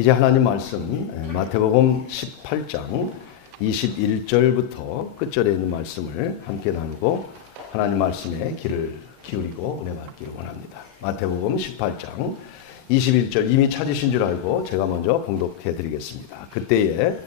이제 하나님 말씀 마태복음 18장 21절부터 끝절에 있는 말씀을 함께 나누고 하나님 말씀에 귀를 기울이고 은혜 받기를 원합니다. 마태복음 18장 21절 이미 찾으신 줄 알고 제가 먼저 봉독해 드리겠습니다. 그때에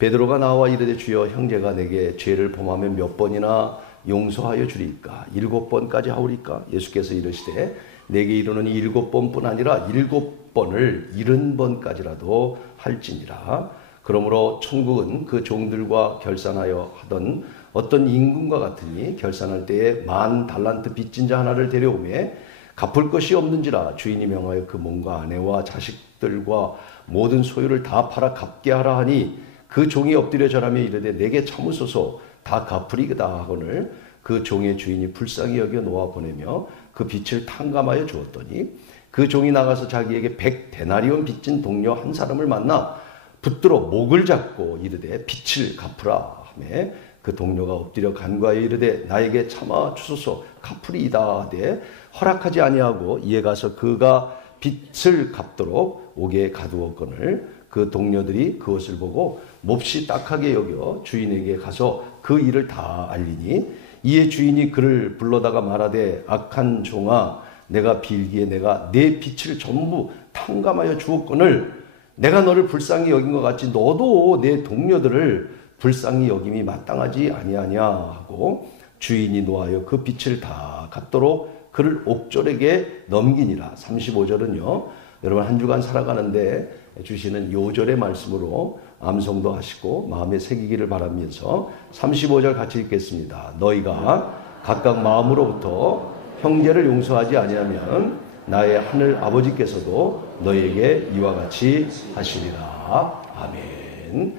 베드로가 나와 이르되 주여 형제가 내게 죄를 범하면 몇 번이나 용서하여 주리까? 7번까지 하오리까? 예수께서 이르시되 내게 이르노니 7번뿐 아니라 7번을 70번까지라도 할지니라. 그러므로 천국은 그 종들과 결산하여 하던 어떤 임금과 같으니 결산할 때에 10,000달란트 빚진 자 하나를 데려오매 갚을 것이 없는지라 주인이 명하여 그 몸과 아내와 자식들과 모든 소유를 다 팔아 갚게 하라 하니 그 종이 엎드려 절하며 이르되 내게 참으소서 다 갚으리이다 하거늘 그 종의 주인이 불쌍히 여겨 놓아 보내며 그 빚을 탕감하여 주었더니 그 종이 나가서 자기에게 100데나리온 빚진 동료 한 사람을 만나 붙들어 목을 잡고 이르되 빚을 갚으라 하매 그 동료가 엎드려 간과하여 이르되 나에게 참아 주소서 갚으리이다 하되 허락하지 아니하고 이에 가서 그가 빚을 갚도록 옥에 가두었거늘 그 동료들이 그것을 보고 몹시 딱하게 여겨 주인에게 가서 그 일을 다 알리니 이에 주인이 그를 불러다가 말하되 악한 종아 내가 빌기에 내가 내 빚을 전부 탕감하여 주었거늘 내가 너를 불쌍히 여긴 것 같이 너도 내 동료들을 불쌍히 여김이 마땅하지 아니하냐 하고 주인이 노하여 그 빚을 다 갚도록 그를 옥졸에게 넘기니라. 35절은요 여러분 한 주간 살아가는데 주시는 요절의 말씀으로 암송도 하시고 마음에 새기기를 바라면서 35절 같이 읽겠습니다. 너희가 각각 마음으로부터 형제를 용서하지 아니하면 나의 하늘 아버지께서도 너희에게 이와 같이 하시리라. 아멘.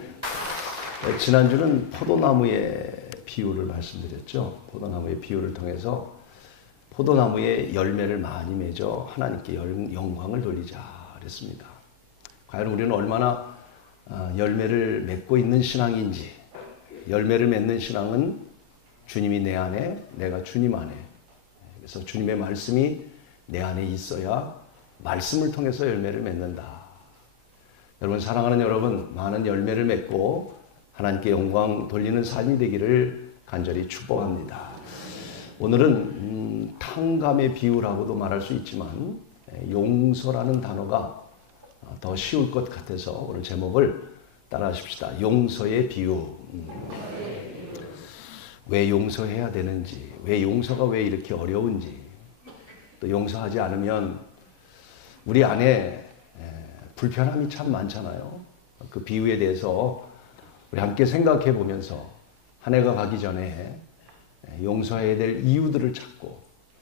지난주는 포도나무의 비유를 말씀드렸죠. 포도나무의 비유를 통해서 포도나무의 열매를 많이 맺어 하나님께 영광을 돌리자 그랬습니다. 과연 우리는 얼마나 열매를 맺고 있는 신앙인지. 열매를 맺는 신앙은 주님이 내 안에, 내가 주님 안에. 그래서 주님의 말씀이 내 안에 있어야 말씀을 통해서 열매를 맺는다. 여러분, 사랑하는 여러분, 많은 열매를 맺고 하나님께 영광 돌리는 삶이 되기를 간절히 축복합니다. 오늘은 탕감의 비유라고도 말할 수 있지만 용서라는 단어가 더 쉬울 것 같아서 오늘 제목을 따라하십시다. 용서의 비유. 왜 용서해야 되는지, 왜 용서가 왜 이렇게 어려운지, 또 용서하지 않으면 우리 안에 불편함이 참 많잖아요. 그 비유에 대해서 우리 함께 생각해 보면서 한 해가 가기 전에 용서해야 될 이유들을 찾고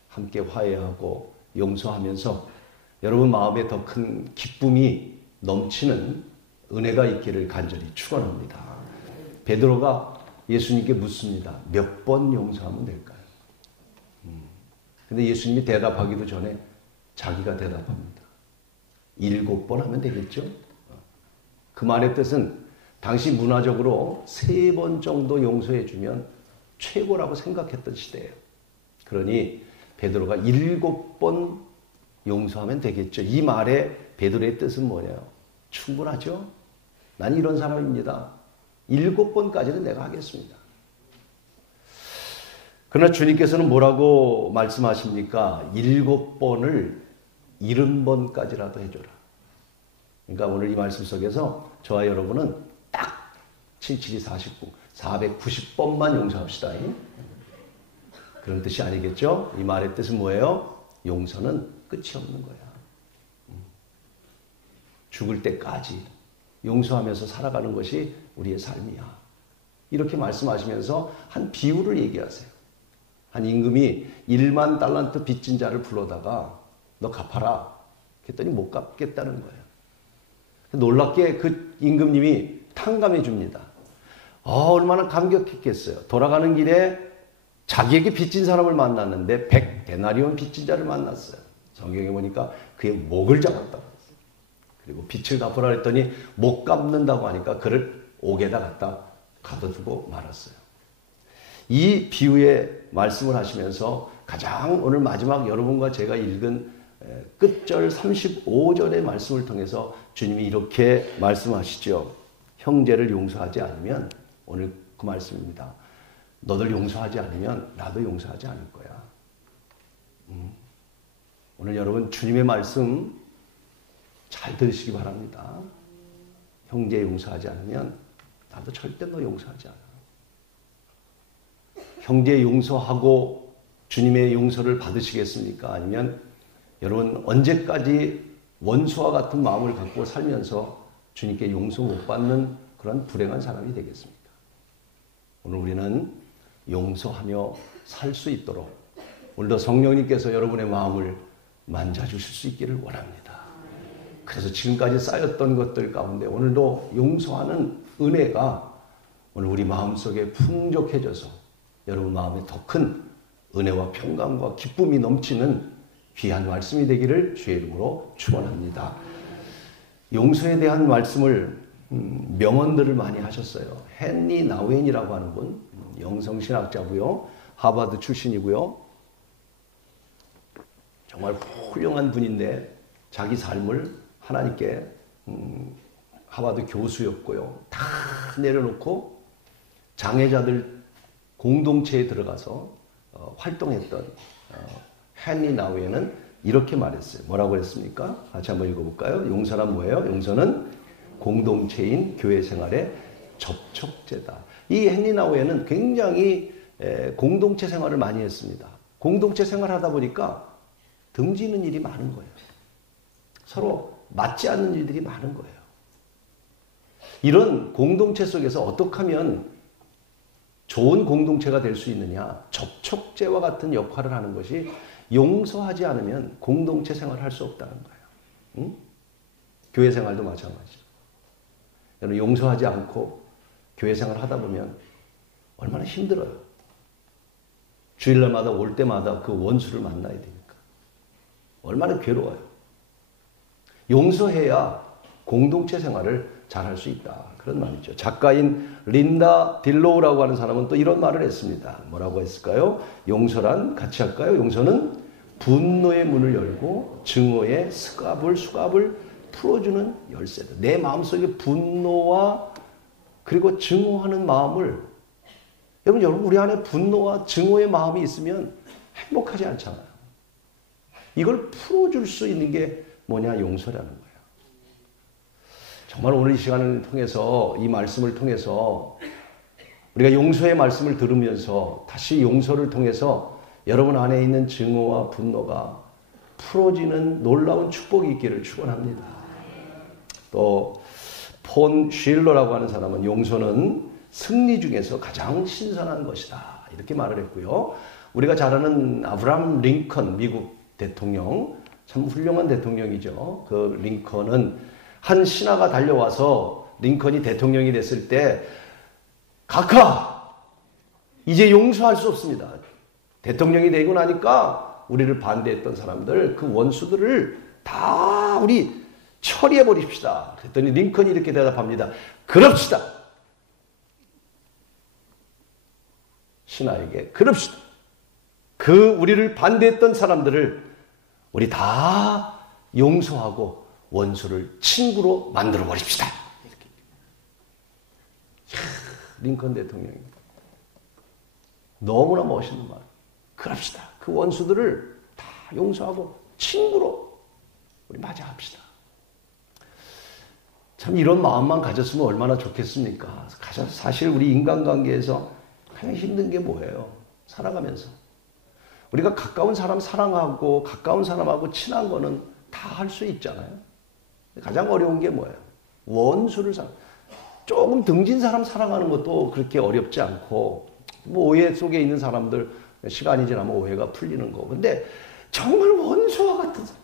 함께 화해하고 용서하면서 여러분 마음에 더 큰 기쁨이 넘치는 은혜가 있기를 간절히 축원합니다. 베드로가 예수님께 묻습니다. 몇 번 용서하면 될까요? 근데 예수님이 대답하기도 전에 자기가 대답합니다. 7번 하면 되겠죠? 그 말의 뜻은 당시 문화적으로 3번 정도 용서해 주면 최고라고 생각했던 시대예요. 그러니 베드로가 7번 용서하면 되겠죠. 이 말의 베드로의 뜻은 뭐냐요? 충분하죠? 난 이런 사람입니다. 7번까지는 내가 하겠습니다. 그러나 주님께서는 뭐라고 말씀하십니까? 7번을 70번까지라도 해줘라. 그러니까 오늘 이 말씀 속에서 저와 여러분은 딱 77, 49, 490번만 용서합시다. 그런 뜻이 아니겠죠? 이 말의 뜻은 뭐예요? 용서는 끝이 없는 거야. 죽을 때까지 용서하면서 살아가는 것이 우리의 삶이야. 이렇게 말씀하시면서 한 비유를 얘기하세요. 한 임금이 10,000달란트 빚진 자를 불러다가 너 갚아라. 그랬더니 못 갚겠다는 거예요. 놀랍게 그 임금님이 탕감해 줍니다. 얼마나 감격했겠어요. 돌아가는 길에 자기에게 빚진 사람을 만났는데 100데나리온 빚진 자를 만났어요. 성경에 보니까 그의 목을 잡았다고 했어요. 그리고 빚을 갚으라 했더니 못 갚는다고 하니까 그를 옥에다 갖다 가둬두고 말았어요. 이 비유의 말씀을 하시면서 가장 오늘 마지막 여러분과 제가 읽은 끝절 35절의 말씀을 통해서 주님이 이렇게 말씀하시죠. 형제를 용서하지 않으면, 오늘 그 말씀입니다. 너들 용서하지 않으면 나도 용서하지 않을 거야. 오늘 여러분 주님의 말씀 잘 들으시기 바랍니다. 형제 용서하지 않으면 나도 절대 너 용서하지 않아. 형제 용서하고 주님의 용서를 받으시겠습니까? 아니면 여러분 언제까지 원수와 같은 마음을 갖고 살면서 주님께 용서 못 받는 그런 불행한 사람이 되겠습니까? 오늘 우리는 용서하며 살 수 있도록 오늘도 성령님께서 여러분의 마음을 만져주실 수 있기를 원합니다. 그래서 지금까지 쌓였던 것들 가운데 오늘도 용서하는 은혜가 오늘 우리 마음속에 풍족해져서 여러분 마음에 더 큰 은혜와 평강과 기쁨이 넘치는 귀한 말씀이 되기를 주의 이름으로 축원합니다. 용서에 대한 말씀을 명언들을 많이 하셨어요. 헨리 나우엔이라고 하는 분, 영성신학자고요. 하버드 출신이고요. 정말 훌륭한 분인데 자기 삶을 하나님께 하버드 교수였고요. 다 내려놓고 장애자들 공동체에 들어가서 활동했던 헨리 나우엔은 이렇게 말했어요. 뭐라고 했습니까? 같이 한번 읽어볼까요? 용서란 뭐예요? 용서는 공동체인 교회 생활의 접촉제다. 이 헨리 나우엔은 굉장히 공동체 생활을 많이 했습니다. 공동체 생활하다 보니까 등지는 일이 많은 거예요. 서로 맞지 않는 일들이 많은 거예요. 이런 공동체 속에서 어떻게 하면 좋은 공동체가 될 수 있느냐? 접촉제와 같은 역할을 하는 것이 용서하지 않으면 공동체 생활을 할 수 없다는 거예요. 응? 교회 생활도 마찬가지죠. 여러분 용서하지 않고 교회 생활을 하다 보면 얼마나 힘들어요. 주일날마다 올 때마다 그 원수를 만나야 되니까. 얼마나 괴로워요. 용서해야 공동체 생활을 잘 할 수 있다. 그런 말이죠. 작가인 린다 딜로우라고 하는 사람은 또 이런 말을 했습니다. 뭐라고 했을까요? 용서란 같이 할까요? 용서는 분노의 문을 열고 증오의 수갑을 풀어주는 열쇠다. 내 마음속에 분노와 그리고 증오하는 마음을 여러분 우리 안에 분노와 증오의 마음이 있으면 행복하지 않잖아요. 이걸 풀어줄 수 있는 게 뭐냐? 용서라는 거예요. 정말 오늘 이 시간을 통해서 이 말씀을 통해서 우리가 용서의 말씀을 들으면서 다시 용서를 통해서 여러분 안에 있는 증오와 분노가 풀어지는 놀라운 축복이 있기를 축원합니다. 또 폰 쉴러라고 하는 사람은 용서는 승리 중에서 가장 신선한 것이다. 이렇게 말을 했고요. 우리가 잘 아는 아브라함 링컨 미국 대통령 참 훌륭한 대통령이죠. 그 링컨은 한 신하가 달려와서 링컨이 대통령이 됐을 때 각하 이제 용서할 수 없습니다. 대통령이 되고 나니까 우리를 반대했던 사람들 그 원수들을 다 우리 처리해 버립시다. 그랬더니 링컨이 이렇게 대답합니다. 그럽시다. 신하에게 그럽시다. 그 우리를 반대했던 사람들을 우리 다 용서하고 원수를 친구로 만들어 버립시다. 이렇게. 링컨 대통령입니다. 너무나 멋있는 말. 그럽시다. 그 원수들을 다 용서하고 친구로 우리 맞이합시다. 참 이런 마음만 가졌으면 얼마나 좋겠습니까? 사실 우리 인간관계에서 가장 힘든 게 뭐예요? 살아가면서. 우리가 가까운 사람 사랑하고 가까운 사람하고 친한 거는 다 할 수 있잖아요. 가장 어려운 게 뭐예요? 원수를 조금 등진 사람 사랑하는 것도 그렇게 어렵지 않고 뭐 오해 속에 있는 사람들 시간이 지나면 오해가 풀리는 거. 근데 정말 원수와 같은 사람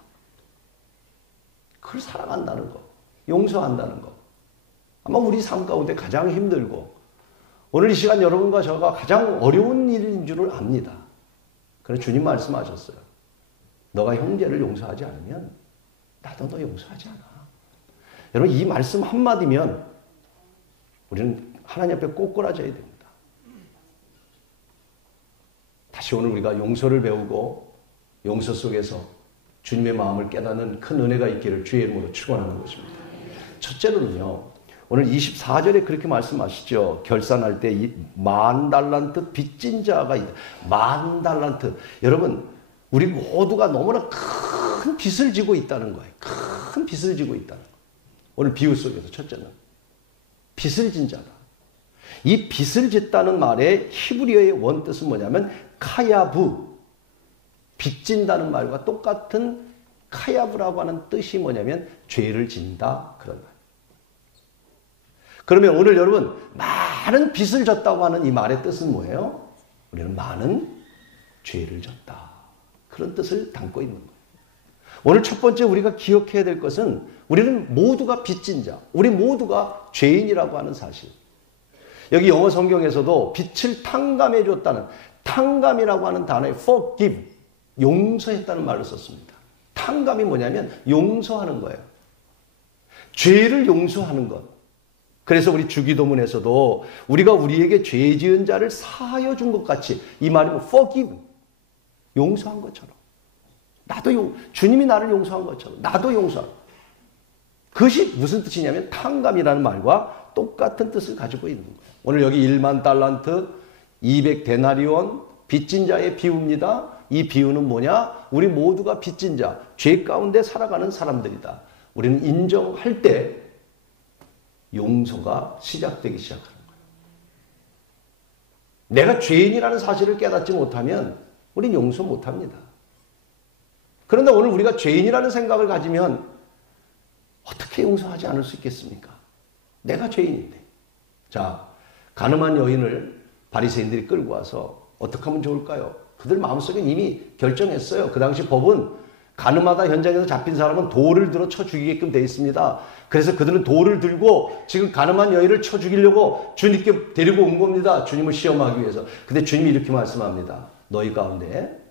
그걸 사랑한다는 거, 용서한다는 거 아마 우리 삶 가운데 가장 힘들고 오늘 이 시간 여러분과 저가 가장 어려운 일인 줄을 압니다. 그래서 주님 말씀하셨어요. 너가 형제를 용서하지 않으면 나도 너 용서하지 않아. 여러분 이 말씀 한마디면 우리는 하나님 앞에 꼬꾸라져야 됩니다. 다시 오늘 우리가 용서를 배우고 용서 속에서 주님의 마음을 깨닫는 큰 은혜가 있기를 주의 이름으로 축원하는 것입니다. 첫째로는요, 오늘 24절에 그렇게 말씀하시죠. 결산할 때 10,000달란트 빚진 자가 있다. 10,000달란트. 여러분, 우리 모두가 너무나 큰 빚을 지고 있다는 거예요. 큰 빚을 지고 있다는 거예요. 오늘 비유 속에서 첫째는 빚을 진 자다. 이 빚을 짓다는 말의 히브리어의 원뜻은 뭐냐면 카야부, 빚진다는 말과 똑같은 카야부라고 하는 뜻이 뭐냐면 죄를 진다, 그런 말. 그러면 오늘 여러분, 많은 빚을 졌다고 하는 이 말의 뜻은 뭐예요? 우리는 많은 죄를 졌다, 그런 뜻을 담고 있는 거예요. 오늘 첫 번째 우리가 기억해야 될 것은 우리는 모두가 빚진 자, 우리 모두가 죄인이라고 하는 사실. 여기 영어 성경에서도 빚을 탕감해 줬다는, 탕감이라고 하는 단어에 forgive, 용서했다는 말을 썼습니다. 탕감이 뭐냐면 용서하는 거예요. 죄를 용서하는 것. 그래서 우리 주기도문에서도 우리가 우리에게 죄 지은 자를 사하여 준 것 같이, 이 말이 뭐 forgive, 용서한 것처럼, 나도 주님이 나를 용서한 것처럼 나도 용서한, 그것이 무슨 뜻이냐면 탕감이라는 말과 똑같은 뜻을 가지고 있는 거예요. 오늘 여기 10,000달란트, 200데나리온, 빚진 자의 비유입니다. 이 비유는 뭐냐? 우리 모두가 빚진 자, 죄 가운데 살아가는 사람들이다. 우리는 인정할 때 용서가 시작되기 시작하는 거예요. 내가 죄인이라는 사실을 깨닫지 못하면 우리는 용서 못합니다. 그런데 오늘 우리가 죄인이라는 생각을 가지면 어떻게 용서하지 않을 수 있겠습니까? 내가 죄인인데. 자, 가늠한 여인을 바리새인들이 끌고 와서 어떻게 하면 좋을까요? 그들 마음속에 이미 결정했어요. 그 당시 법은 가늠하다 현장에서 잡힌 사람은 돌을 들어 쳐 죽이게끔 되어 있습니다. 그래서 그들은 돌을 들고 지금 가늠한 여인을 쳐 죽이려고 주님께 데리고 온 겁니다. 주님을 시험하기 위해서. 근데 주님이 이렇게 말씀합니다. 너희 가운데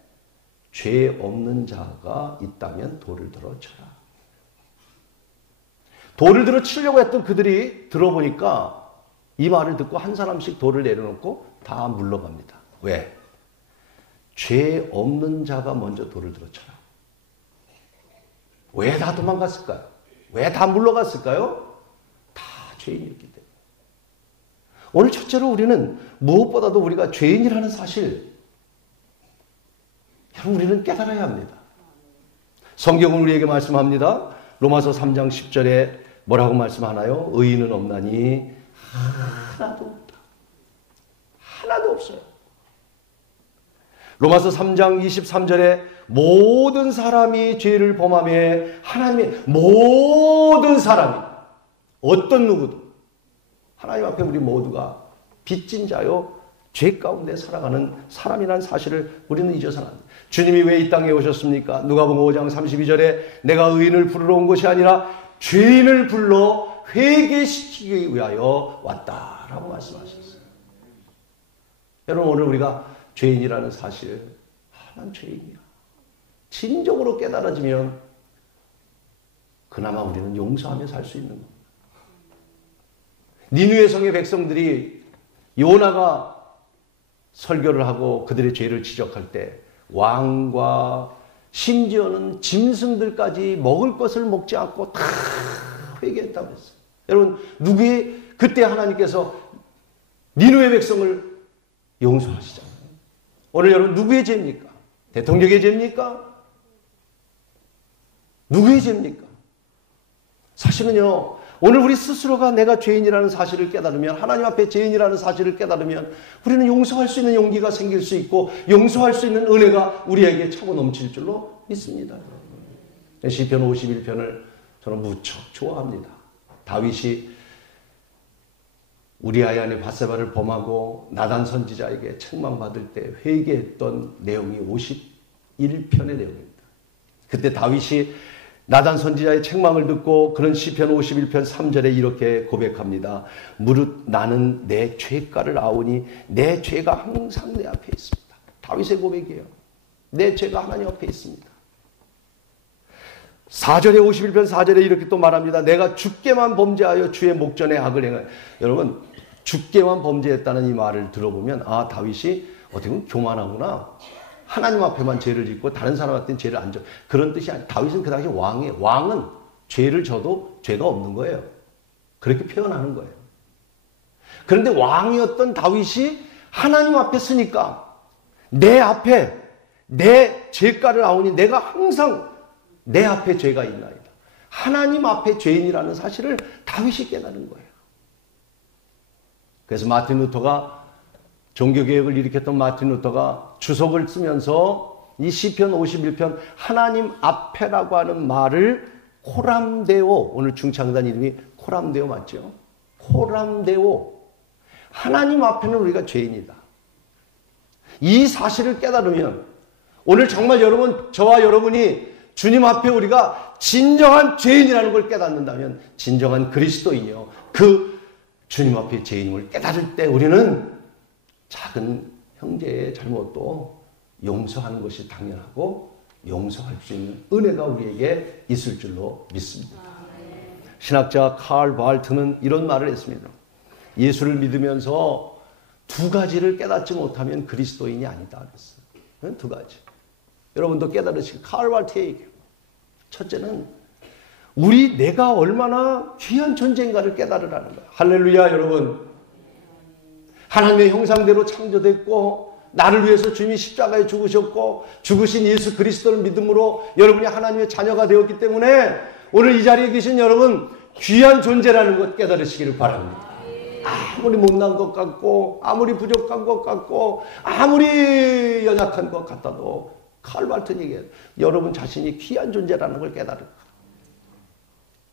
죄 없는 자가 있다면 돌을 들어 쳐라. 돌을 들어 치려고 했던 그들이 들어보니까 이 말을 듣고 한 사람씩 돌을 내려놓고 다 물러갑니다. 왜? 죄 없는 자가 먼저 돌을 들어 쳐라. 왜 다 도망갔을까요? 왜 다 물러갔을까요? 다 죄인이었기 때문에. 오늘 첫째로 우리는 무엇보다도 우리가 죄인이라는 사실, 여러분, 우리는 깨달아야 합니다. 성경은 우리에게 말씀합니다. 로마서 3장 10절에 뭐라고 말씀하나요? 의인은 없나니 하나도 없다. 하나도 없어요. 로마서 3장 23절에 모든 사람이 죄를 범하며 하나님의 모든 사람이, 어떤 누구도 하나님 앞에 우리 모두가 빚진 자요, 죄 가운데 살아가는 사람이라는 사실을 우리는 잊어서는 안 돼요. 주님이 왜 이 땅에 오셨습니까? 누가복음 5장 32절에 내가 의인을 부르러 온 것이 아니라 죄인을 불러 회개시키기 위하여 왔다라고 말씀하셨어요. 여러분, 오늘 우리가 죄인이라는 사실, 난 죄인이야, 진정으로 깨달아지면 그나마 우리는 용서하며 살 수 있는 겁니다. 니느웨 성의 백성들이 요나가 설교를 하고 그들의 죄를 지적할 때 왕과 심지어는 짐승들까지 먹을 것을 먹지 않고 다 회개했다고 했어요. 여러분, 그때 하나님께서 니느웨 백성을 용서하시잖아요. 오늘 여러분, 누구의 죄입니까? 대통령의 죄입니까? 누구의 죄입니까? 사실은요, 오늘 우리 스스로가 내가 죄인이라는 사실을 깨달으면, 하나님 앞에 죄인이라는 사실을 깨달으면 우리는 용서할 수 있는 용기가 생길 수 있고 용서할 수 있는 은혜가 우리에게 차고 넘칠 줄로 믿습니다. 시편 51편을 저는 무척 좋아합니다. 다윗이 우리아의 아내 밧세바를 범하고 나단 선지자에게 책망받을 때 회개했던 내용이 51편의 내용입니다. 그때 다윗이 나단 선지자의 책망을 듣고 그런 시편 51편 3절에 이렇게 고백합니다. 무릇 나는 내 죄가를 아오니 내 죄가 항상 내 앞에 있습니다. 다윗의 고백이에요. 내 죄가 하나님 앞에 있습니다. 4절에 51편 4절에 이렇게 또 말합니다. 내가 주께만 범죄하여 주의 목전에 악을 행하여. 여러분, 주께만 범죄했다는 이 말을 들어보면 다윗이 어떻게 보면 교만하구나, 하나님 앞에만 죄를 짓고 다른 사람한테는 죄를 안 져. 그런 뜻이 아니에요. 다윗은 그 당시 왕이에요. 왕은 죄를 져도 죄가 없는 거예요. 그렇게 표현하는 거예요. 그런데 왕이었던 다윗이 하나님 앞에 서니까 내 앞에 내 죄가를 아오니 내가 항상 내 앞에 죄가 있나이다. 하나님 앞에 죄인이라는 사실을 다윗이 깨달은 거예요. 그래서 마틴 루터가 종교개혁을 일으켰던 마틴 루터가 주석을 쓰면서 이 시편 51편 하나님 앞에라고 하는 말을 코람데오, 오늘 중창단 이름이 코람데오 맞죠? 코람데오, 하나님 앞에는 우리가 죄인이다. 이 사실을 깨달으면 오늘 정말 여러분, 저와 여러분이 주님 앞에 우리가 진정한 죄인이라는 걸 깨닫는다면 진정한 그리스도인이요, 그 주님 앞에 죄인임을 깨달을 때 우리는 작은 형제의 잘못도 용서하는 것이 당연하고 용서할 수 있는 은혜가 우리에게 있을 줄로 믿습니다. 신학자 칼 발트는 이런 말을 했습니다. 예수를 믿으면서 두 가지를 깨닫지 못하면 그리스도인이 아니다 그랬어요. 두 가지. 여러분도 깨달으시고 칼 발트의 얘기예요. 첫째는 내가 얼마나 귀한 존재인가를 깨달으라는 거예요. 할렐루야 여러분. 하나님의 형상대로 창조됐고 나를 위해서 주님이 십자가에 죽으셨고 죽으신 예수 그리스도를 믿음으로 여러분이 하나님의 자녀가 되었기 때문에 오늘 이 자리에 계신 여러분 귀한 존재라는 것 깨달으시기를 바랍니다. 아무리 못난 것 같고 아무리 부족한 것 같고 아무리 연약한 것 같아도 칼 발튼 얘기해요. 여러분 자신이 귀한 존재라는 걸 깨달을.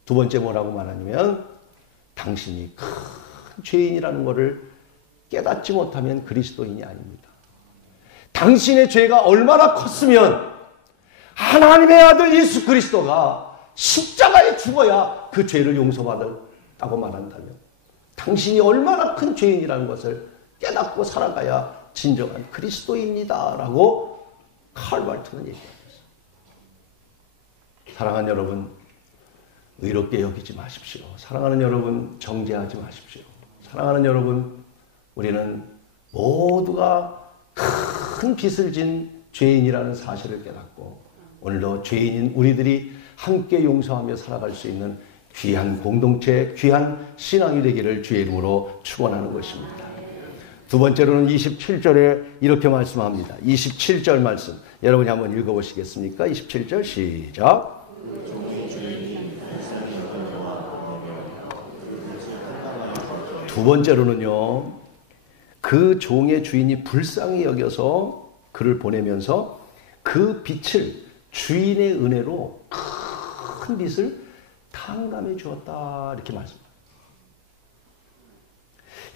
두 번째 뭐라고 말하냐면 당신이 큰 죄인이라는 것을 깨닫지 못하면 그리스도인이 아닙니다. 당신의 죄가 얼마나 컸으면 하나님의 아들 예수 그리스도가 십자가에 죽어야 그 죄를 용서받았다고 말한다면 당신이 얼마나 큰 죄인이라는 것을 깨닫고 살아가야 진정한 그리스도인이다라고 칼 발트는 얘기합니다. 사랑하는 여러분, 의롭게 여기지 마십시오. 사랑하는 여러분, 정죄하지 마십시오. 사랑하는 여러분, 우리는 모두가 큰 빚을 진 죄인이라는 사실을 깨닫고 오늘도 죄인인 우리들이 함께 용서하며 살아갈 수 있는 귀한 공동체, 귀한 신앙이 되기를 주의 이름으로 축원하는 것입니다. 두 번째로는 27절에 이렇게 말씀합니다. 27절 말씀 여러분이 한번 읽어보시겠습니까? 27절 시작. 두 번째로는요, 그 종의 주인이 불쌍히 여겨서 그를 보내면서 그 빚을 주인의 은혜로 큰 빚을 탕감해 주었다 이렇게 말씀합니다.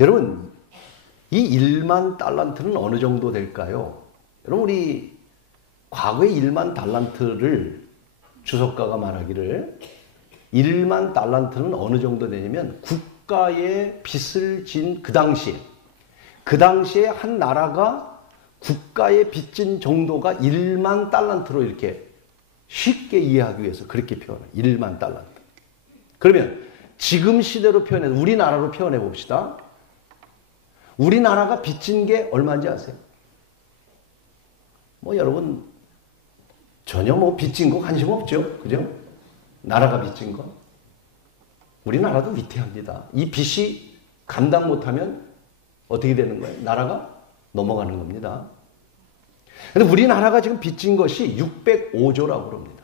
여러분 이 1만 달란트는 어느 정도 될까요? 여러분 우리 과거의 1만 달란트를 주석가가 말하기를 1만 달란트는 어느 정도 되냐면 국가의 빚을 진 그 당시에 한 나라가 국가의 빚진 정도가 1만 달란트로 이렇게 쉽게 이해하기 위해서 그렇게 표현해요. 1만 달란트. 그러면 지금 시대로 표현해서 우리나라로 표현해 봅시다. 우리나라가 빚진 게 얼마인지 아세요? 여러분 전혀 빚진 거 관심 없죠. 그죠? 나라가 빚진 거. 우리나라도 위태합니다. 이 빚이 감당 못하면 어떻게 되는 거예요? 나라가 넘어가는 겁니다. 근데 우리나라가 지금 빚진 것이 605조라고 그럽니다.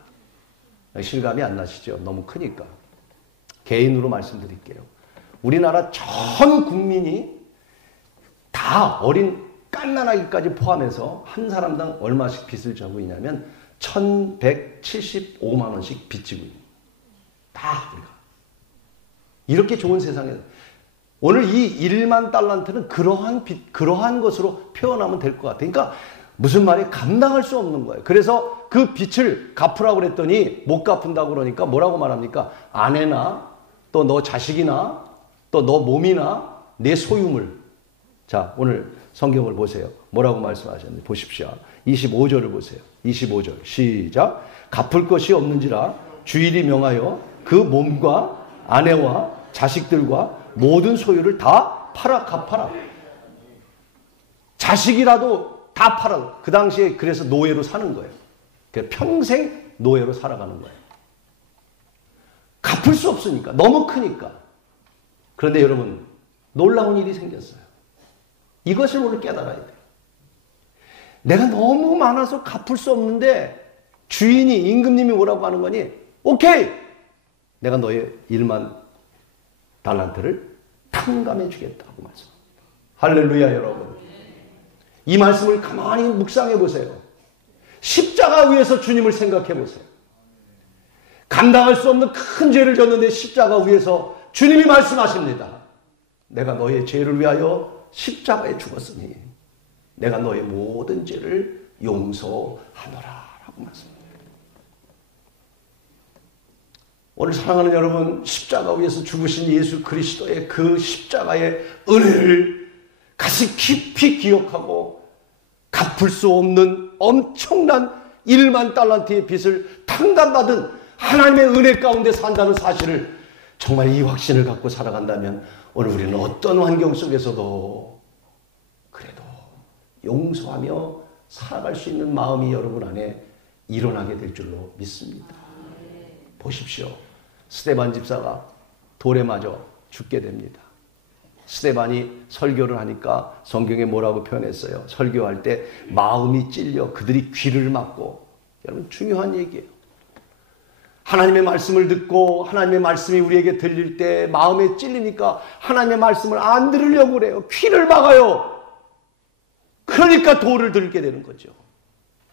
실감이 안 나시죠? 너무 크니까. 개인으로 말씀드릴게요. 우리나라 전 국민이 다 어린 갓난아기까지 포함해서 한 사람당 얼마씩 빚을 져고 있냐면 1175만 원씩 빚지고 있는 다 우리가. 이렇게 좋은 세상에 오늘 이 1만 달란트는 그러한 것으로 표현하면 될 것 같아요. 그러니까 무슨 말이 감당할 수 없는 거예요. 그래서 그 빚을 갚으라고 그랬더니 못 갚는다고 그러니까 뭐라고 말합니까? 아내나 또 너 자식이나 또 너 몸이나 내 소유물. 자, 오늘 성경을 보세요. 뭐라고 말씀하셨는지 보십시오. 25절을 보세요. 25절 시작. 갚을 것이 없는지라 주일이 명하여 그 몸과 아내와 자식들과 모든 소유를 다 팔아 갚아라. 자식이라도 다 팔아. 그 당시에 그래서 노예로 사는 거예요. 평생 노예로 살아가는 거예요. 갚을 수 없으니까. 너무 크니까. 그런데 여러분, 놀라운 일이 생겼어요. 이것을 오늘 깨달아야 돼요. 내가 너무 많아서 갚을 수 없는데 주인이, 임금님이 뭐라고 하는 거니? 오케이! 내가 너의 1만 달란트를 탕감해 주겠다고 말씀합니다. 할렐루야, 여러분. 이 말씀을 가만히 묵상해 보세요. 십자가 위에서 주님을 생각해 보세요. 감당할 수 없는 큰 죄를 졌는데 십자가 위에서 주님이 말씀하십니다. 내가 너의 죄를 위하여 십자가에 죽었으니 내가 너의 모든 죄를 용서하노라 라고 말씀합니다. 오늘 사랑하는 여러분, 십자가 위에서 죽으신 예수 그리스도의 그 십자가의 은혜를 가슴 깊이 기억하고 갚을 수 없는 엄청난 1만 달란트의 빚을 탕감받은 하나님의 은혜 가운데 산다는 사실을 정말 이 확신을 갖고 살아간다면 오늘 우리는 어떤 환경 속에서도 그래도 용서하며 살아갈 수 있는 마음이 여러분 안에 일어나게 될 줄로 믿습니다. 보십시오. 스데반 집사가 돌에 맞아 죽게 됩니다. 스데반이 설교를 하니까 성경에 뭐라고 표현했어요? 설교할 때 마음이 찔려 그들이 귀를 막고. 여러분, 중요한 얘기예요. 하나님의 말씀을 듣고 하나님의 말씀이 우리에게 들릴 때 마음에 찔리니까 하나님의 말씀을 안 들으려고 그래요. 귀를 막아요. 그러니까 돌을 들게 되는 거죠.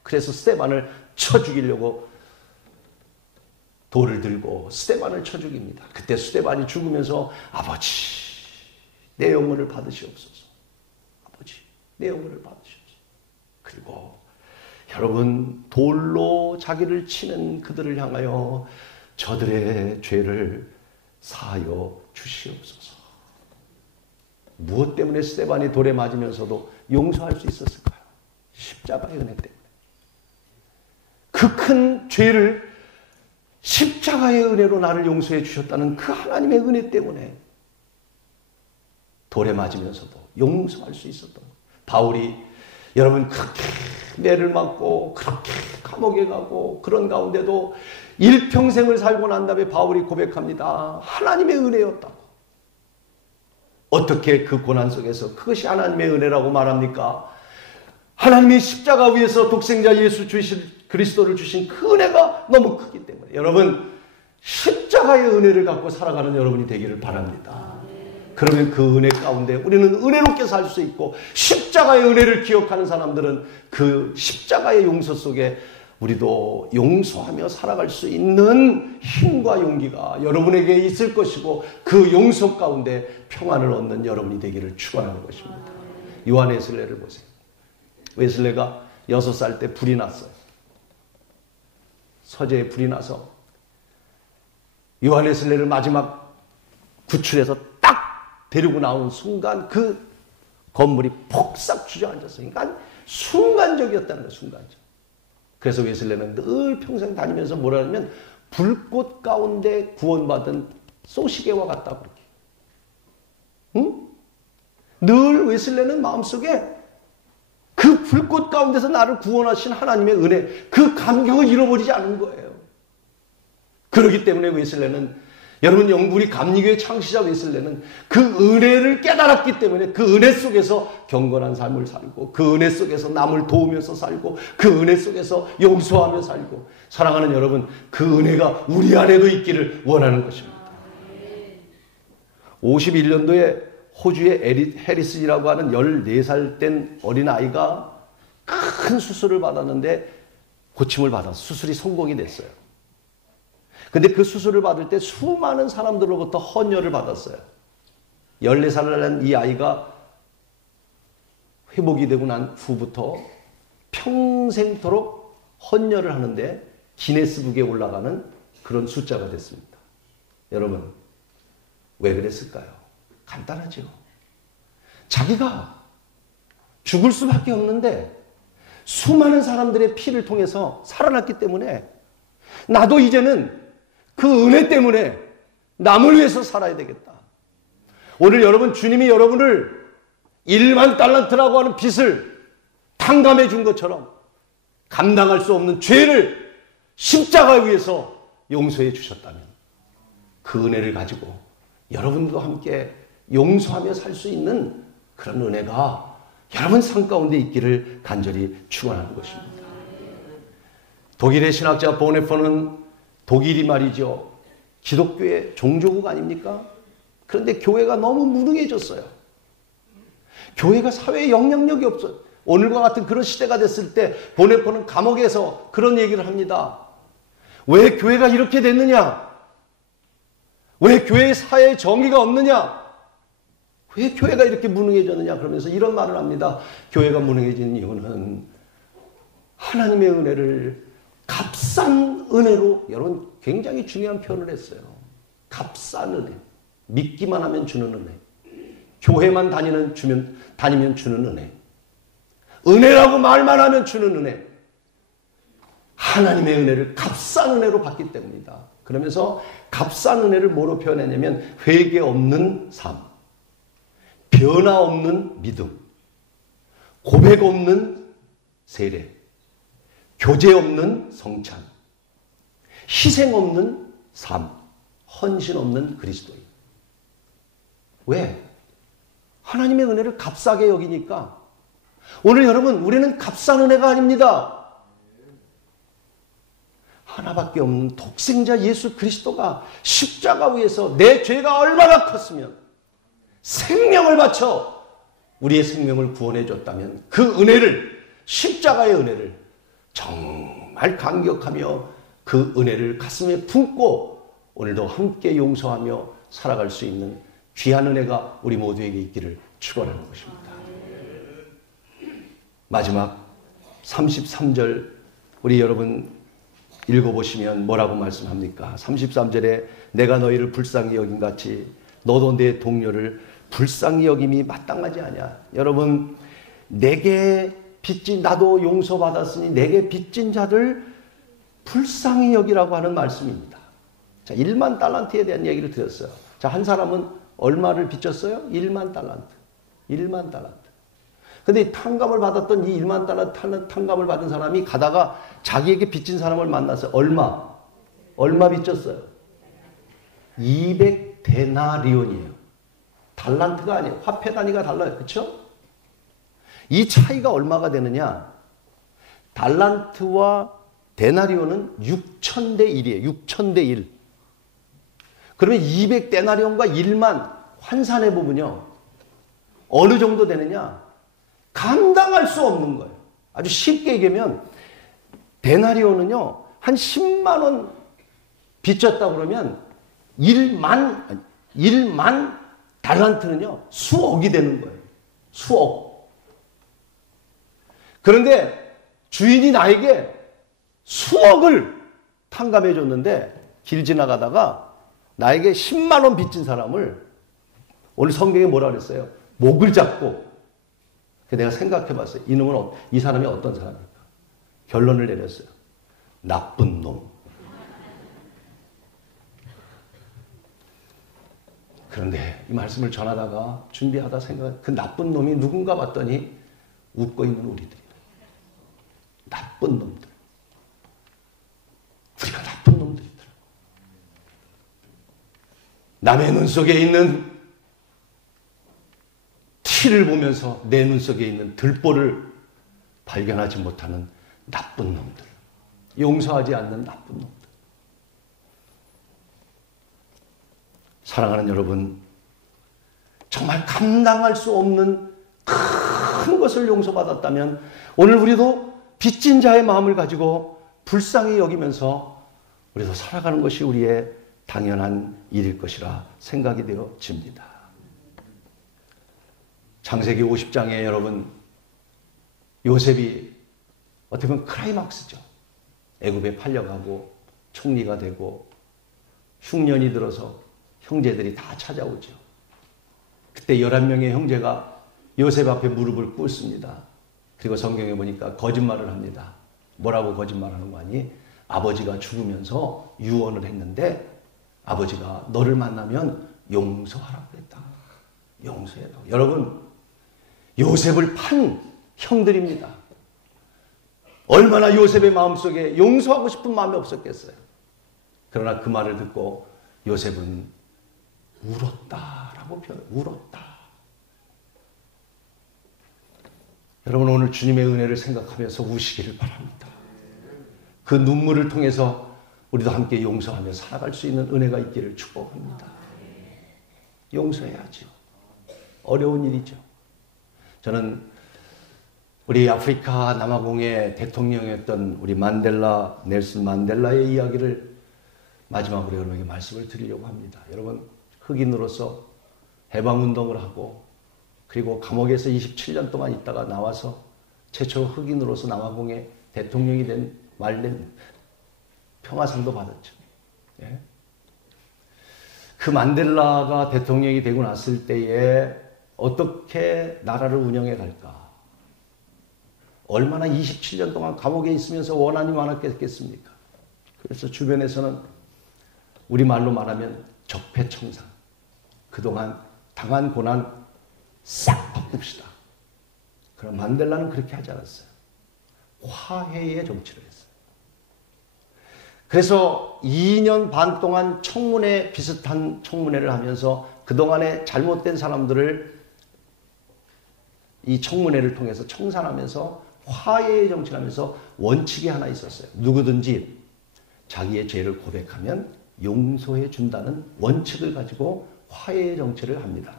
그래서 스데반을 쳐 죽이려고 돌을 들고 스데반을 쳐 죽입니다. 그때 스데반이 죽으면서 아버지, 내 영혼을 받으시옵소서. 아버지, 내 영혼을 받으시옵소서. 그리고 여러분, 돌로 자기를 치는 그들을 향하여 저들의 죄를 사하여 주시옵소서. 무엇 때문에 스데반이 돌에 맞으면서도 용서할 수 있었을까요? 십자가의 은혜 때문에. 그 큰 죄를 십자가의 은혜로 나를 용서해 주셨다는 그 하나님의 은혜 때문에 돌에 맞으면서도 용서할 수 있었던 거예요. 바울이 여러분 그렇게 매를 맞고 그렇게 감옥에 가고 그런 가운데도 일평생을 살고 난 다음에 바울이 고백합니다. 하나님의 은혜였다고. 어떻게 그 고난 속에서 그것이 하나님의 은혜라고 말합니까? 하나님의 십자가 위에서 독생자 예수 그리스도를 주신 그 은혜가 너무 크기 때문에 여러분, 십자가의 은혜를 갖고 살아가는 여러분이 되기를 바랍니다. 그러면 그 은혜 가운데 우리는 은혜롭게 살 수 있고, 십자가의 은혜를 기억하는 사람들은 그 십자가의 용서 속에 우리도 용서하며 살아갈 수 있는 힘과 용기가 여러분에게 있을 것이고, 그 용서 가운데 평안을 얻는 여러분이 되기를 축원하는 것입니다. 요한 웨슬레를 보세요. 웨슬레가 6살 때 불이 났어요. 서재에 불이 나서 요한 웨슬레를 마지막 구출해서 딱 데리고 나온 순간 그 건물이 폭삭 주저앉았어요. 그러니까 순간적이었다는 거예요. 순간적. 그래서 웨슬레는 늘 평생 다니면서 뭐라 하냐면 불꽃 가운데 구원받은 소시계와 같다고 그렇게. 응? 늘 웨슬레는 마음속에 그 불꽃 가운데서 나를 구원하신 하나님의 은혜, 그 감격을 잃어버리지 않은 거예요. 그렇기 때문에 웨슬레는, 여러분, 영국의 감리교의 창시자 웨슬레는 그 은혜를 깨달았기 때문에 그 은혜 속에서 경건한 삶을 살고, 그 은혜 속에서 남을 도우면서 살고, 그 은혜 속에서 용서하며 살고. 사랑하는 여러분, 그 은혜가 우리 안에도 있기를 원하는 것입니다. 51년도에 호주의 해리스라고 하는 14살 된 어린아이가 큰 수술을 받았는데 고침을 받아서 수술이 성공이 됐어요. 근데 그 수술을 받을 때 수많은 사람들로부터 헌혈을 받았어요. 14살을 난 이 아이가 회복이 되고 난 후부터 평생토록 헌혈을 하는데 기네스북에 올라가는 그런 숫자가 됐습니다. 여러분, 왜 그랬을까요? 간단하죠. 자기가 죽을 수밖에 없는데 수많은 사람들의 피를 통해서 살아났기 때문에 나도 이제는 그 은혜 때문에 남을 위해서 살아야 되겠다. 오늘 여러분, 주님이 여러분을 1만 달란트라고 하는 빚을 다 탕감해 준 것처럼 감당할 수 없는 죄를 십자가 위에서 용서해 주셨다면 그 은혜를 가지고 여러분도 함께 용서하며 살 수 있는 그런 은혜가 여러분 삶 가운데 있기를 간절히 축원하는 것입니다. 독일의 신학자 보네퍼는 독일이 말이죠, 기독교의 종조국 아닙니까? 그런데 교회가 너무 무능해졌어요. 교회가 사회에 영향력이 없어요. 오늘과 같은 그런 시대가 됐을 때 보네퍼는 감옥에서 그런 얘기를 합니다. 왜 교회가 이렇게 됐느냐? 왜 교회의 사회에 정의가 없느냐? 왜 교회가 이렇게 무능해졌느냐? 그러면서 이런 말을 합니다. 교회가 무능해진 이유는 하나님의 은혜를 값싼 은혜로, 여러분 굉장히 중요한 표현을 했어요. 값싼 은혜. 믿기만 하면 주는 은혜. 교회만 다니면 주는 은혜. 은혜라고 말만 하면 주는 은혜. 하나님의 은혜를 값싼 은혜로 받기 때문이다. 그러면서 값싼 은혜를 뭐로 표현했냐면 회개 없는 삶, 변화 없는 믿음, 고백 없는 세례, 교제 없는 성찬, 희생 없는 삶, 헌신 없는 그리스도인. 왜? 하나님의 은혜를 값싸게 여기니까. 오늘 여러분, 우리는 값싼 은혜가 아닙니다. 하나밖에 없는 독생자 예수 그리스도가 십자가 위에서 내 죄가 얼마나 컸으면 생명을 바쳐 우리의 생명을 구원해 줬다면 그 은혜를, 십자가의 은혜를 정말 감격하며 그 은혜를 가슴에 품고 오늘도 함께 용서하며 살아갈 수 있는 귀한 은혜가 우리 모두에게 있기를 축원하는 것입니다. 마지막 33절 우리 여러분 읽어보시면 뭐라고 말씀합니까? 33절에 내가 너희를 불쌍히 여김같이 너도 내 동료를 불쌍히 여김이 마땅하지 아니야. 여러분, 내게 빚진, 나도 용서받았으니 내게 빚진 자들 불쌍히 여기라고 하는 말씀입니다. 자, 1만 달란트에 대한 얘기를 드렸어요. 자, 한 사람은 얼마를 빚졌어요? 1만 달란트. 1만 달란트. 근데 탕감을 받았던 이 1만 달란트 탕감을 받은 사람이 가다가 자기에게 빚진 사람을 만났어요. 얼마 빚졌어요? 200데나리온이에요. 달란트가 아니에요. 화폐 단위가 달라요. 그렇죠? 이 차이가 얼마가 되느냐? 달란트와 데나리온은 6,000대 1이에요. 6,000대 1. 그러면 200데나리온과 1만 환산해 보면요. 어느 정도 되느냐? 감당할 수 없는 거예요. 아주 쉽게 얘기하면 데나리온은요. 한 10만 원 빚졌다 그러면 1만 달란트는요. 수억이 되는 거예요. 수억. 그런데 주인이 나에게 수억을 탕감해 줬는데 길 지나가다가 나에게 10만 원 빚진 사람을 오늘 성경에 뭐라 그랬어요? 목을 잡고 내가 생각해 봤어요. 이 사람이 어떤 사람일까? 결론을 내렸어요. 나쁜 놈. 그런데 이 말씀을 전하다가 준비하다 그 나쁜 놈이 누군가 봤더니 웃고 있는 우리들이에요. 나쁜 놈들. 우리가 나쁜 놈들이더라. 남의 눈 속에 있는 티를 보면서 내 눈 속에 있는 들보를 발견하지 못하는 나쁜 놈들. 용서하지 않는 나쁜 놈들. 사랑하는 여러분, 정말 감당할 수 없는 큰 것을 용서받았다면 오늘 우리도 빚진 자의 마음을 가지고 불쌍히 여기면서 우리도 살아가는 것이 우리의 당연한 일일 것이라 생각이 되어집니다. 창세기 50장에 여러분, 요셉이 어떻게 보면 클라이막스죠. 애굽에 팔려가고 총리가 되고 흉년이 들어서 형제들이 다 찾아오죠. 그때 11명의 형제가 요셉 앞에 무릎을 꿇습니다. 그리고 성경에 보니까 거짓말을 합니다. 뭐라고 거짓말하는 거 아니? 아버지가 죽으면서 유언을 했는데 아버지가 너를 만나면 용서하라고 했다. 용서해라. 여러분, 요셉을 판 형들입니다. 얼마나 요셉의 마음속에 용서하고 싶은 마음이 없었겠어요. 그러나 그 말을 듣고 요셉은 울었다라고 표현해요. 울었다. 여러분, 오늘 주님의 은혜를 생각하면서 우시기를 바랍니다. 그 눈물을 통해서 우리도 함께 용서하며 살아갈 수 있는 은혜가 있기를 축복합니다. 용서해야죠. 어려운 일이죠. 저는 우리 아프리카 남아공의 대통령이었던 우리 만델라, 넬슨 만델라의 이야기를 마지막으로 여러분에게 말씀을 드리려고 합니다. 여러분, 흑인으로서 해방운동을 하고 그리고 감옥에서 27년 동안 있다가 나와서 최초 흑인으로서 남아공의 대통령이 된 말된 평화상도 받았죠. 예? 그 만델라가 대통령이 되고 났을 때에 어떻게 나라를 운영해 갈까? 얼마나 27년 동안 감옥에 있으면서 원한이 많았겠습니까? 그래서 주변에서는 우리말로 말하면 적폐청산. 그동안 당한 고난 싹 바꿉시다. 그럼 만델라는 그렇게 하지 않았어요. 화해의 정치를 했어요. 그래서 2년 반 동안 청문회, 비슷한 청문회를 하면서 그동안의 잘못된 사람들을 이 청문회를 통해서 청산하면서 화해의 정치를 하면서 원칙이 하나 있었어요. 누구든지 자기의 죄를 고백하면 용서해 준다는 원칙을 가지고 화해의 정치를 합니다.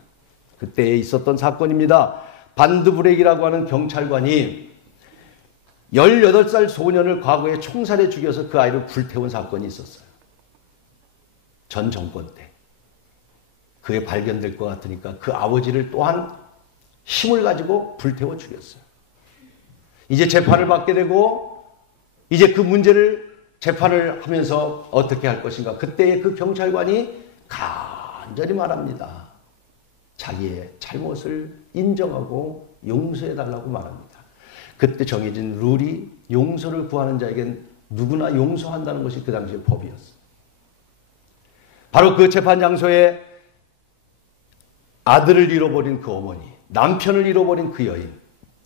그때 있었던 사건입니다. 반드브렉이라고 하는 경찰관이 18살 소년을 과거에 총살해 죽여서 그 아이를 불태운 사건이 있었어요. 전 정권 때. 그게 발견될 것 같으니까 그 아버지를 또한 힘을 가지고 불태워 죽였어요. 이제 재판을 받게 되고 이제 그 문제를 재판을 하면서 어떻게 할 것인가. 그때 그 경찰관이 간절히 말합니다. 자기의 잘못을 인정하고 용서해달라고 말합니다. 그때 정해진 룰이 용서를 구하는 자에겐 누구나 용서한다는 것이 그 당시의 법이었어요. 바로 그 재판 장소에 아들을 잃어버린 그 어머니, 남편을 잃어버린 그 여인,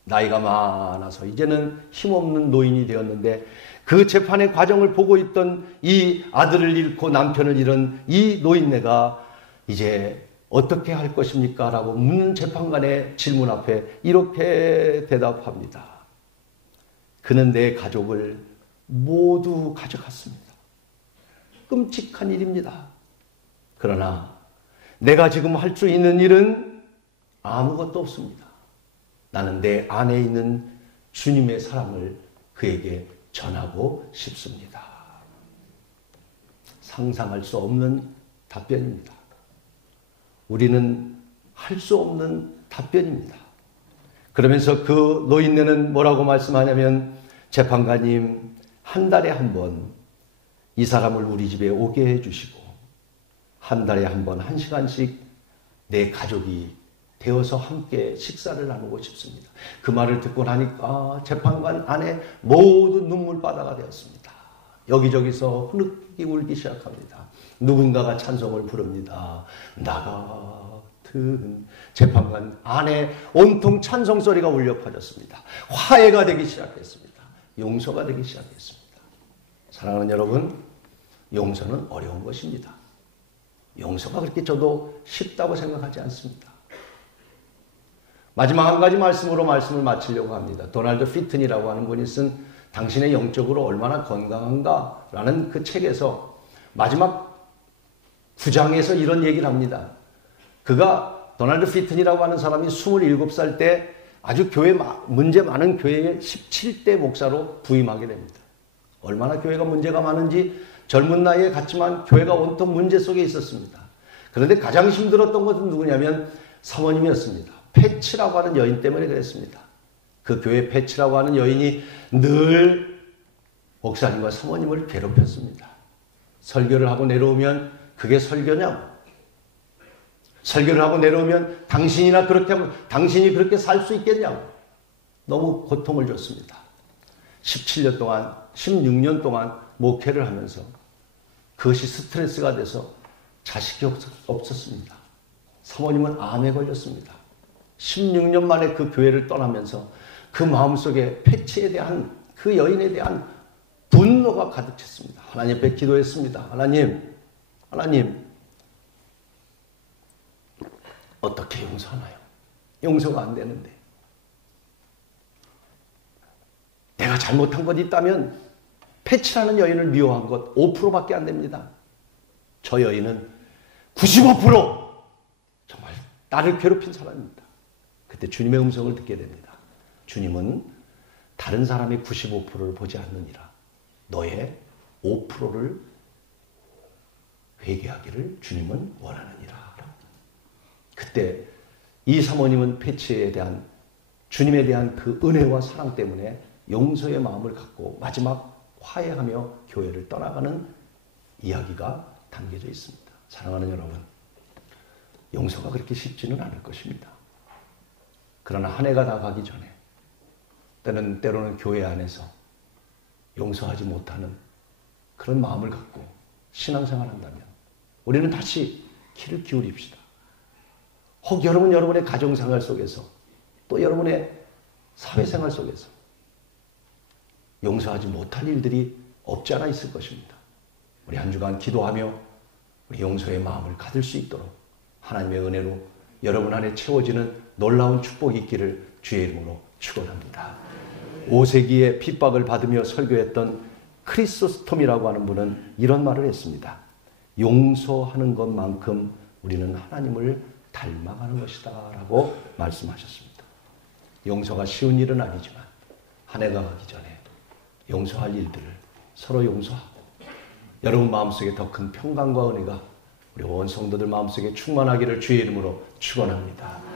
나이가 많아서 이제는 힘없는 노인이 되었는데 그 재판의 과정을 보고 있던 이 아들을 잃고 남편을 잃은 이 노인네가 이제 어떻게 할 것입니까? 라고 묻는 재판관의 질문 앞에 이렇게 대답합니다. 그는 내 가족을 모두 가져갔습니다. 끔찍한 일입니다. 그러나 내가 지금 할 수 있는 일은 아무것도 없습니다. 나는 내 안에 있는 주님의 사랑을 그에게 전하고 싶습니다. 상상할 수 없는 답변입니다. 우리는 할 수 없는 답변입니다. 그러면서 그 노인네는 뭐라고 말씀하냐면, 재판관님, 한 달에 한 번 이 사람을 우리 집에 오게 해주시고 한 달에 한 번 1시간씩 내 가족이 되어서 함께 식사를 나누고 싶습니다. 그 말을 듣고 나니까 재판관 안에 모두 눈물바다가 되었습니다. 여기저기서 흐느끼 울기 시작합니다. 누군가가 찬송을 부릅니다. 나 같은 재판관 안에 온통 찬송 소리가 울려 퍼졌습니다. 화해가 되기 시작했습니다. 용서가 되기 시작했습니다. 사랑하는 여러분, 용서는 어려운 것입니다. 용서가 그렇게 저도 쉽다고 생각하지 않습니다. 마지막 한 가지 말씀으로 말씀을 마치려고 합니다. 도널드 피튼이라고 하는 분이 쓴 당신의 영적으로 얼마나 건강한가 라는 그 책에서 마지막 9장에서 이런 얘기를 합니다. 그가 도널드 피튼이라고 하는 사람이 27살 때 아주 문제 많은 교회의 17대 목사로 부임하게 됩니다. 얼마나 교회가 문제가 많은지 젊은 나이에 갔지만 교회가 온통 문제 속에 있었습니다. 그런데 가장 힘들었던 것은 누구냐면 사모님이었습니다. 패치라고 하는 여인 때문에 그랬습니다. 그 교회 패치라고 하는 여인이 늘 목사님과 사모님을 괴롭혔습니다. 설교를 하고 내려오면 그게 설교냐고. 설교를 하고 내려오면 당신이 그렇게 살 수 있겠냐고. 너무 고통을 줬습니다. 17년 동안, 16년 동안 목회를 하면서 그것이 스트레스가 돼서 자식이 없었습니다. 사모님은 암에 걸렸습니다. 16년 만에 그 교회를 떠나면서 그 마음속에 패치에 대한 그 여인에 대한 분노가 가득 찼습니다. 하나님 앞에 기도했습니다. 하나님 어떻게 용서하나요? 용서가 안 되는데. 내가 잘못한 것 있다면 패치라는 여인을 미워한 것 5%밖에 안 됩니다. 저 여인은 95% 정말 나를 괴롭힌 사람입니다. 그때 주님의 음성을 듣게 됩니다. 주님은 다른 사람의 95%를 보지 않느니라. 너의 5%를 회개하기를 주님은 원하느니라. 그때 이 사모님은 패치에 대한 주님에 대한 그 은혜와 사랑 때문에 용서의 마음을 갖고 마지막 화해하며 교회를 떠나가는 이야기가 담겨져 있습니다. 사랑하는 여러분, 용서가 그렇게 쉽지는 않을 것입니다. 그러나 한 해가 다 가기 전에 때로는 교회 안에서 용서하지 못하는 그런 마음을 갖고 신앙생활한다면 우리는 다시 귀를 기울입시다. 혹 여러분의 가정생활 속에서 또 여러분의 사회생활 속에서 용서하지 못할 일들이 없지 않아 있을 것입니다. 우리 한 주간 기도하며 우리 용서의 마음을 가질 수 있도록 하나님의 은혜로 여러분 안에 채워지는 놀라운 축복이 있기를 주의 이름으로 축원합니다. 5세기에 핍박을 받으며 설교했던 크리소스톰이라고 하는 분은 이런 말을 했습니다. 용서하는 것만큼 우리는 하나님을 닮아가는 것이다 라고 말씀하셨습니다. 용서가 쉬운 일은 아니지만 한 해가 가기 전에 용서할 일들을 서로 용서하고 여러분 마음속에 더 큰 평강과 은혜가 우리 온 성도들 마음속에 충만하기를 주의 이름으로 축원합니다.